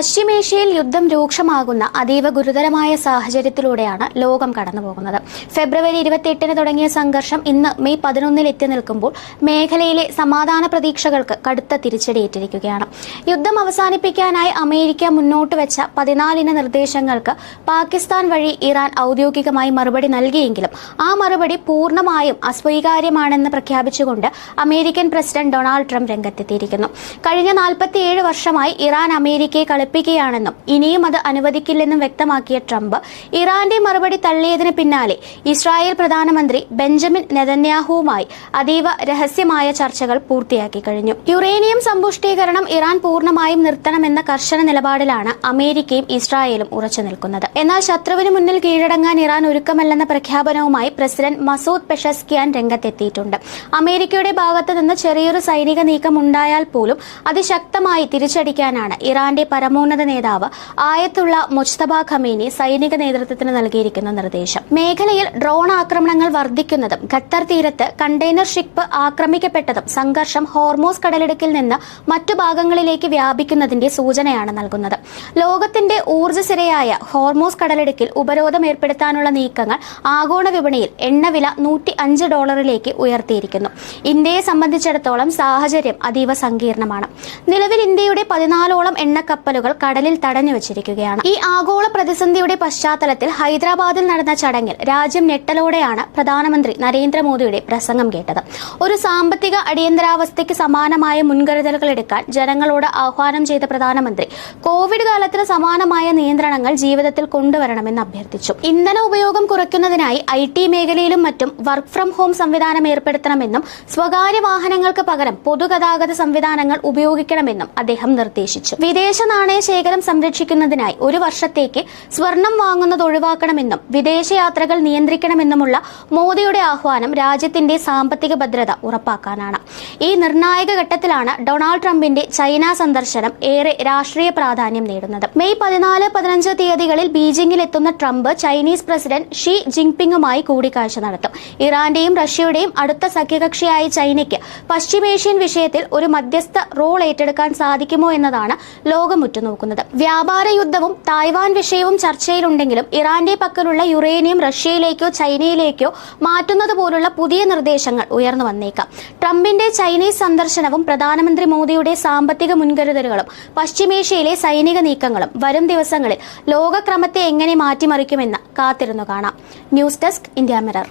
പശ്ചിമേഷ്യയിൽ യുദ്ധം രൂക്ഷമാകുന്ന അതീവ ഗുരുതരമായ സാഹചര്യത്തിലൂടെയാണ് ലോകം കടന്നുപോകുന്നത്. ഫെബ്രുവരി 28-ന് തുടങ്ങിയ സംഘർഷം ഇന്ന് മെയ് 11-ൽ എത്തി നിൽക്കുമ്പോൾ മേഖലയിലെ സമാധാന പ്രതീക്ഷകൾക്ക് കടുത്ത തിരിച്ചടിയേറ്റിരിക്കുകയാണ്. യുദ്ധം അവസാനിപ്പിക്കാനായി അമേരിക്ക മുന്നോട്ട് വെച്ച 14 നിർദ്ദേശങ്ങൾക്ക് പാകിസ്ഥാൻ വഴി ഇറാൻ ഔദ്യോഗികമായി മറുപടി നൽകിയെങ്കിലും ആ മറുപടി പൂർണ്ണമായും അസ്വീകാര്യമാണെന്ന് പ്രഖ്യാപിച്ചുകൊണ്ട് അമേരിക്കൻ പ്രസിഡന്റ് ഡൊണാൾഡ് ട്രംപ് രംഗത്തെത്തിയിരിക്കുന്നു. കഴിഞ്ഞ 47 വർഷമായി ഇറാൻ അമേരിക്കയെ കളിപ്പിക്കുകയാണെന്നും ഇനിയും അത് അനുവദിക്കില്ലെന്നും വ്യക്തമാക്കിയ ട്രംപ് ഇറാന്റെ മറുപടി തള്ളിയതിന് പിന്നാലെ ഇസ്രായേൽ പ്രധാനമന്ത്രി ബെഞ്ചമിൻ നെതന്യാഹുവുമായി അതീവ രഹസ്യമായ ചർച്ചകൾ പൂർത്തിയാക്കി കഴിഞ്ഞു. യുറേനിയം സമ്പുഷ്ടീകരണം ഇറാൻ പൂർണ്ണമായും നിർത്തണമെന്ന കർശന നിലപാടിലാണ് അമേരിക്കയും ഇസ്രായേലും ഉറച്ചു നിൽക്കുന്നത്. എന്നാൽ ശത്രുവിന് മുന്നിൽ കീഴടങ്ങാൻ ഇറാൻ ഒരുക്കമല്ലെന്ന പ്രഖ്യാപനവുമായി പ്രസിഡന്റ് മസൂദ് പെഷസ്കിയാൻ രംഗത്തെത്തിയിട്ടുണ്ട്. അമേരിക്കയുടെ ഭാഗത്തു നിന്ന് ചെറിയൊരു സൈനിക നീക്കം ഉണ്ടായാൽ പോലും അതിശക്തമായി തിരിച്ചടിക്കാനാണ് ഇറാന്റെ പരമോന്നത നേതാവ് ആയത്തുള്ള മുജ്തബ ഖമേനി സൈനിക നേതൃത്വത്തിന് നൽകിയിരിക്കുന്ന നിർദ്ദേശം. മേഖലയിൽ ഡ്രോൺ ആക്രമണങ്ങൾ വർദ്ധിക്കുന്നതും ഖത്തർ തീരത്ത് കണ്ടെയ്നർ ഷിപ്പ് ആക്രമിക്കപ്പെട്ടതും സംഘർഷം ഹോർമോസ് കടലിടുക്കിൽ നിന്ന് മറ്റു ഭാഗങ്ങളിലേക്ക് വ്യാപിക്കുന്നതിന്റെ സൂചനയാണ് നൽകുന്നത്. ലോകത്തിന്റെ ഊർജ്ജസിരയായ ഹോർമോസ് കടലിടുക്കിൽ ഉപരോധം ഏർപ്പെടുത്താനുള്ള നീക്കങ്ങൾ ആഗോള വിപണിയിൽ എണ്ണവില $105 ഉയർത്തിയിരിക്കുന്നു. ഇന്ത്യയെ സംബന്ധിച്ചിടത്തോളം സാഹചര്യം അതീവ സങ്കീർണമാണ്. നിലവിൽ ഇന്ത്യയുടെ 14ഓളം എണ്ണക്കപ്പലുകൾ കടലിൽ തടഞ്ഞു വച്ചിരിക്കുകയാണ്. ഈ ആഗോള പ്രതിസന്ധിയുടെ പശ്ചാത്തലത്തിൽ ഹൈദരാബാദിൽ നടന്ന ചടങ്ങിൽ രാജ്യം ഞെട്ടലോടെയാണ് പ്രധാനമന്ത്രി നരേന്ദ്രമോദിയുടെ പ്രസംഗം കേട്ടത്. ഒരു സാമ്പത്തിക അടിയന്തരാവസ്ഥയ്ക്ക് സമാനമായ മുൻകരുതലുകൾ എടുക്കാൻ ജനങ്ങളോട് ആഹ്വാനം ചെയ്ത പ്രധാനമന്ത്രി കോവിഡ് കാലത്തിന് സമാനമായ നിയന്ത്രണങ്ങൾ ജീവിതത്തിൽ കൊണ്ടുവരണമെന്ന് അഭ്യർത്ഥിച്ചു. ഇന്ധന ഉപയോഗം കുറയ്ക്കുന്നതിനായി IT മേഖലയിലും മറ്റും വർക്ക് ഫ്രം ഹോം സംവിധാനം ഏർപ്പെടുത്തണമെന്നും സ്വകാര്യ വാഹനങ്ങൾക്ക് പകരം പൊതുഗതാഗത സംവിധാനങ്ങൾ ഉപയോഗിക്കണമെന്നും അദ്ദേഹം നിർദ്ദേശിച്ചു. വിദേശ നാണയ ശേഖരം സംരക്ഷിക്കുന്നതിനായി 1 വർഷത്തേക്ക് സ്വർണം വാങ്ങുന്നത് ഒഴിവാക്കണമെന്നും വിദേശയാത്രകൾ നിയന്ത്രിക്കണമെന്നുമുള്ള മോദിയുടെ ആഹ്വാനം രാജ്യത്തിന്റെ സാമ്പത്തിക ഭദ്രത ഉറപ്പാക്കാനാണ്. ഈ നിർണായക ഘട്ടത്തിലാണ് ഡൊണാൾഡ് ട്രംപിന്റെ ചൈന സന്ദർശനം ഏറെ രാഷ്ട്രീയ പ്രാധാന്യം നേടുന്നത്. മെയ് 14-15 തീയതികളിൽ ബീജിംഗിൽ എത്തുന്ന ട്രംപ് ചൈനീസ് പ്രസിഡന്റ് ഷി ജിൻപിങ്ങുമായി കൂടിക്കാഴ്ച നടത്തും. ഇറാന്റെയും റഷ്യയുടെയും അടുത്ത സഖ്യകക്ഷിയായ ചൈനയ്ക്ക് പശ്ചിമേഷ്യൻ വിഷയത്തിൽ ഒരു മധ്യസ്ഥ റോൾ ഏറ്റെടുക്കാൻ സാധിക്കുമോ എന്നതാണ് ലോകം ഉറ്റുനോക്കുന്നത്. വ്യാപാര യുദ്ധവും തായ്വാൻ വിഷയവും ചർച്ചയിലുണ്ടെങ്കിലും ഇറാന്റെ പക്കലുള്ള യുറേനിയം റഷ്യയിലേക്കോ ചൈനയിലേക്കോ മാറ്റുന്നത് പോലുള്ള പുതിയ നിർദ്ദേശങ്ങൾ ഉയർന്നു വന്നേക്കാം. ട്രംപിന്റെ ചൈനീസ് സന്ദർശനവും പ്രധാനമന്ത്രി മോദിയുടെ സാമ്പത്തിക മുൻകരുതലുകളും പശ്ചിമേഷ്യയിലെ സൈനിക നീക്കങ്ങളും വരും ദിവസങ്ങളിൽ ലോകക്രമത്തെ എങ്ങനെ മാറ്റിമറിക്കുമെന്ന് കാത്തിരുന്നു കാണാം. News desk, India mirror.